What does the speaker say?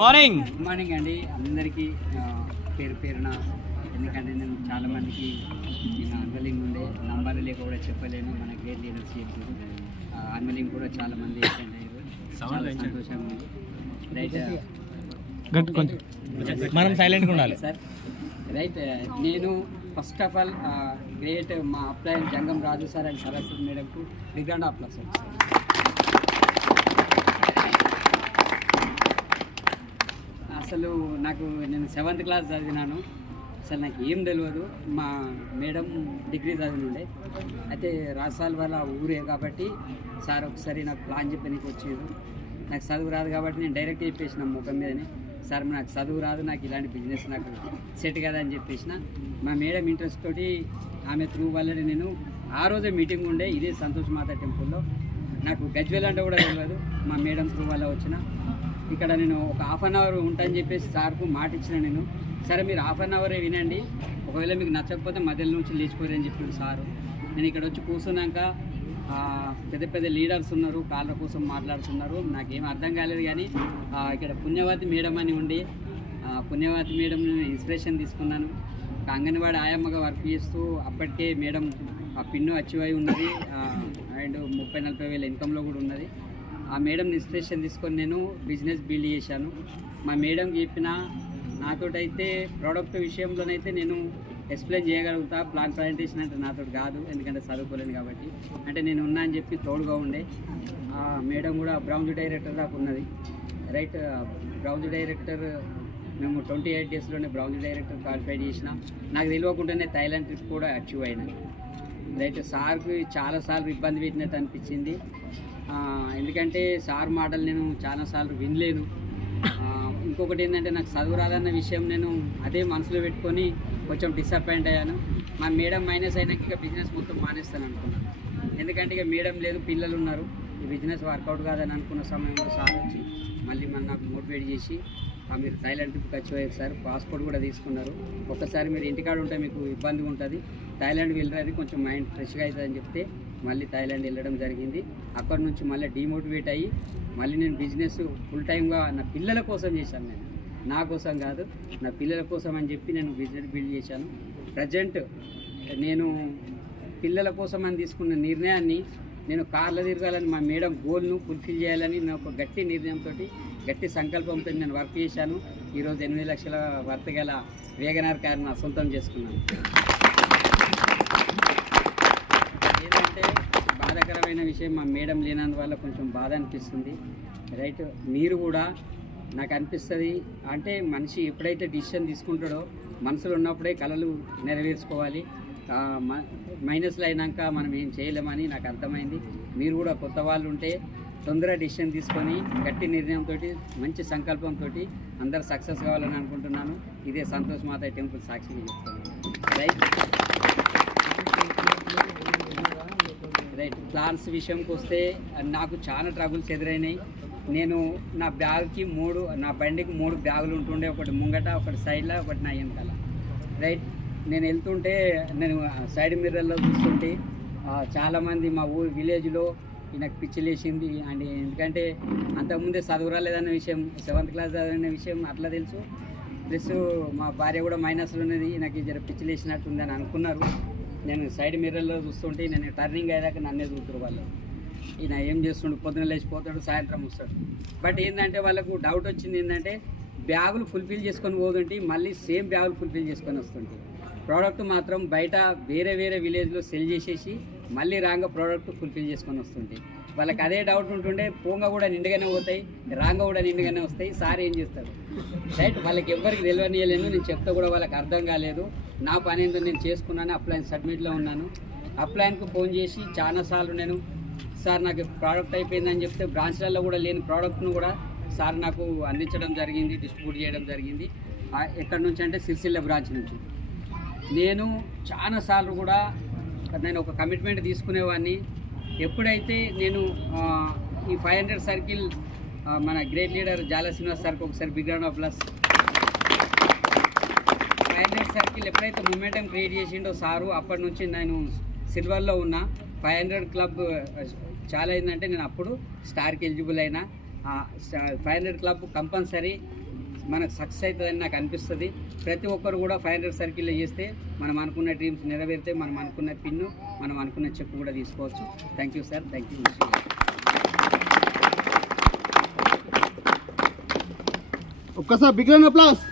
Morning అండి అందరికీ పేరు పేరున. ఎందుకంటే నేను చాలామందికి నేను అన్వెలింగ్ ఉండే నంబర్లు లేక కూడా చెప్పలేను. మన గ్రేట్ లీడర్స్ చెప్పారు. అన్వెలింగ్ కూడా చాలామంది అటెండ్ అయ్యారు. చాలా సంతోషంగా ఉంది. రైట్, మనం సైలెంట్గా ఉండాలి సార్. రైట్, నేను ఫస్ట్ ఆఫ్ ఆల్ గ్రేట్ మా అప్లైన్ జంగం రాజు సార్ అండ్ సరస్వతి మేడంకు బిగ్ అండ్ అప్లాస్ సార్. అసలు నేను 7th క్లాస్ చదివినాను. అసలు నాకు ఏం తెలియదు. మా మేడం డిగ్రీ చదివినుండే. అయితే రాసాల వల్ల ఊరే కాబట్టి సార్ ఒకసారి నాకు ప్లాన్ చెప్పడానికి వచ్చేది. నాకు చదువు రాదు కాబట్టి నేను డైరెక్ట్ చెప్పేసిన ముఖం మీదనే, సార్ నాకు చదువు రాదు, నాకు ఇలాంటి బిజినెస్ నాకు సెట్ కదా అని చెప్పేసిన. మా మేడం ఇంట్రెస్ట్ తోటి ఆమె త్రూ వల్లనే నేను ఆ రోజే మీటింగ్ ఉండే ఇదే సంతోష్ మాత టెంపుల్లో. నాకు గజ్వేల్ అంటే కూడా తెలియదు. మా మేడం త్రూ వల్ల వచ్చిన ఇక్కడ నేను ఒక ½ అన్ అవర్ ఉంటానని చెప్పేసి సార్కు మాట ఇచ్చిన. నేను సరే మీరు ½ అన్ అవరే వినండి, ఒకవేళ మీకు నచ్చకపోతే మధ్యలో నుంచి లేచిపోయారని చెప్పాడు సారు. నేను ఇక్కడ వచ్చి కూర్చున్నాక పెద్ద పెద్ద లీడర్స్ ఉన్నారు, కాళ్ళ కోసం మాట్లాడుతున్నారు. నాకేం అర్థం కాలేదు. కానీ ఇక్కడ పుణ్యవతి మేడం అని ఉండి పుణ్యవతి మేడం ఇన్స్పిరేషన్ తీసుకున్నాను. అంగన్వాడీ ఆయమ్మగా వర్క్ చేస్తూ అప్పటికే మేడం పిన్ను అచీవ్ అయి ఉన్నది అండ్ 30-40 వేల ఇన్కంలో కూడా ఉన్నది. ఆ మేడంని ఇన్స్పిరేషన్ తీసుకొని నేను బిజినెస్ బిల్డ్ చేశాను. మా మేడంకి చెప్పిన నాతోటైతే ప్రోడక్ట్ విషయంలోనైతే నేను ఎక్స్ప్లెయిన్ చేయగలుగుతా. ప్లాన్ ప్రజెంటేషన్ అంటే నాతో కాదు, ఎందుకంటే చదువుకోలేను కాబట్టి. అంటే నేను ఉన్నా అని చెప్పి తోడుగా ఉండే. మేడం కూడా బ్రౌన్స్ డైరెక్టర్ దాకా ఉన్నది. రైట్, బ్రౌన్స్ డైరెక్టర్ మేము 28 డేస్లోనే బ్రౌన్స్ డైరెక్టర్ క్వాలిఫై చేసిన. నాకు తెలియకుండానే థాయిలాండ్ ట్రిప్ కూడా అచీవ్ అయినా. రైట్, సార్కి చాలాసార్లు ఇబ్బంది పెట్టినట్టు అనిపించింది. ఎందుకంటే సార్ మాటలు నేను చాలాసార్లు వినలేను. ఇంకొకటి ఏంటంటే నాకు చదువు రాదన్న విషయం నేను అదే మనసులో పెట్టుకొని కొంచెం డిసప్పాయింట్ అయ్యాను. మా మేడం మైనస్ అయినాక ఇక బిజినెస్ మొత్తం మానేస్తాను అనుకున్నాను. ఎందుకంటే ఇక మేడం లేదు, పిల్లలు ఉన్నారు, ఈ బిజినెస్ వర్కౌట్ కాదని అనుకున్న సమయంలో సార్ వచ్చి మళ్ళీ నాకు మోటివేట్ చేసి మీరు థాయిలాండ్ ట్రిప్కి వచ్చి పోయారు సార్, పాస్పోర్ట్ కూడా తీసుకున్నారు. ఒక్కసారి మీరు ఇంటికాడ ఉంటే మీకు ఇబ్బందిగా ఉంటుంది, థాయిలాండ్ వెళ్ళరాది, కొంచెం మైండ్ ఫ్రెష్గా అవుతుందని చెప్తే మళ్ళీ థాయిలాండ్ వెళ్ళడం జరిగింది. అక్కడి నుంచి మళ్ళీ డిమోటివేట్ అయ్యి మళ్ళీ నేను బిజినెస్ ఫుల్ టైమ్గా నా పిల్లల కోసం చేశాను. నేను నా కోసం కాదు, నా పిల్లల కోసం అని చెప్పి నేను బిజినెస్ బిల్డ్ చేశాను. ప్రజెంట్ నేను పిల్లల కోసం అని తీసుకున్న నిర్ణయాన్ని నేను కార్లో తిరగాలని మా మేడం గోల్ను ఫుల్ఫిల్ చేయాలని నేను ఒక గట్టి నిర్ణయంతో గట్టి సంకల్పంతో నేను వర్క్ చేశాను. ఈరోజు 8 లక్షల వర్త్ గల వేగనార్ కార్ నా సొంతం చేసుకున్నాను. ఏంటంటే బాధాకరమైన విషయం, మా మేడం లేనందువల్ల కొంచెం బాధ అనిపిస్తుంది. రైట్, మీరు కూడా నాకు అనిపిస్తుంది అంటే మనిషి ఎప్పుడైతే డిసిషన్ తీసుకుంటాడో మనసులో ఉన్నప్పుడే కలలు నెరవేర్చుకోవాలి. మైనస్లో అయినాక మనం ఏం చేయలేమని నాకు అర్థమైంది. మీరు కూడా కొత్త వాళ్ళు ఉంటే తొందరగా డిసిషన్ తీసుకొని గట్టి నిర్ణయంతో మంచి సంకల్పంతో అందరు సక్సెస్ కావాలని అనుకుంటున్నాను. ఇదే సంతోష్ మాత టెంపుల్ సాక్షిగా చెప్తున్నాను. రైట్, ప్లాన్స్ విషయంకి వస్తే నాకు చాలా ట్రబుల్స్ ఎదురైనాయి. నేను నా బండికి 3 బ్యాగులు ఉంటుండే, ఒకటి ముంగట, ఒకటి సైడ్లో, ఒకటి నా వెనకాల. రైట్, నేను వెళ్తుంటే నేను సైడ్ మిర్రర్లో చూస్తుంటే చాలామంది మా విలేజ్లో నాకు పిచ్చిలేసింది. అండ్ ఎందుకంటే అంతకుముందే చదువు రాలేదన్న విషయం, 7th క్లాస్ చదివిన విషయం అట్లా తెలుసు. ప్లస్ మా భార్య కూడా మైనస్లో ఉన్నది, నాకు జర పిచ్చిలేసినట్టుందని అనుకున్నారు. నేను సైడ్ మిర్రర్లో చూస్తుంటే నేను టర్నింగ్ అయ్యాక నన్నే చూస్తారు వాళ్ళు. ఈయన ఏం చేస్తుండు, పొద్దున లేచిపోతాడు, సాయంత్రం వస్తాడు. బట్ ఏంటంటే వాళ్ళకు డౌట్ వచ్చింది, ఏంటంటే బ్యాగులు ఫుల్ఫిల్ చేసుకొని పోతుంటే మళ్ళీ సేమ్ బ్యాగులు ఫుల్ఫిల్ చేసుకొని వస్తుంటాయి. ప్రోడక్ట్ మాత్రం బయట వేరే విలేజ్లో సెల్ చేసేసి మళ్ళీ రాంగా ప్రోడక్ట్ ఫుల్ఫిల్ చేసుకొని వస్తుంటాయి. వాళ్ళకి అదే డౌట్ ఉంటుండే, పోంగా కూడా నిండుగానే పోతాయి, రాంగా కూడా నిండుగానే వస్తాయి. సార్ ఏం చేస్తాడు? రైట్, వాళ్ళకి ఎవరికి తెలియనియలేను, నేను చెప్తా కూడా వాళ్ళకి అర్థం కాలేదు. నా పని ఏంటో నేను చేసుకున్నాను. అప్లైన్ సబ్మిట్లో ఉన్నాను. అప్లైన్కు ఫోన్ చేసి చాలాసార్లు నేను సార్ నాకు ప్రోడక్ట్ అయిపోయిందని చెప్తే బ్రాంచ్లలో కూడా లేని ప్రోడక్ట్ను కూడా సార్ నాకు అందించడం జరిగింది, డిస్ట్రిబ్యూట్ చేయడం జరిగింది. ఎక్కడి నుంచి అంటే సిరిసిల్ల బ్రాంచ్ నుంచి. నేను చాలాసార్లు కూడా నేను ఒక కమిట్మెంట్ తీసుకునేవాడిని. ఎప్పుడైతే నేను ఈ 500 సర్కిల్ మన గ్రేట్ లీడర్ జాల శ్రీనివాస్ సార్కి ఒకసారి big round of applause. 500 circle ఎప్పుడైతే మూమెంటం క్రియేట్ చేసిండో సారు, అప్పటి నుంచి నేను సిల్వర్లో ఉన్న 500 క్లబ్ చాలా ఏంటంటే నేను అప్పుడు స్టార్కి ఎలిజిబుల్ అయినా. 500 క్లబ్ కంపల్సరీ మనకు సక్సెస్ అవుతుందని నాకు అనిపిస్తుంది. ప్రతి ఒక్కరు కూడా 500 సర్కిల్లో చేస్తే మనం అనుకున్న డ్రీమ్స్ నెరవేరితే మనం అనుకున్న పిన్ను మనం అనుకున్న చెక్ కూడా తీసుకోవచ్చు. Thank you sir, thank you. ఒక్కసారి బిగ్ రౌండ్ అప్లాస్.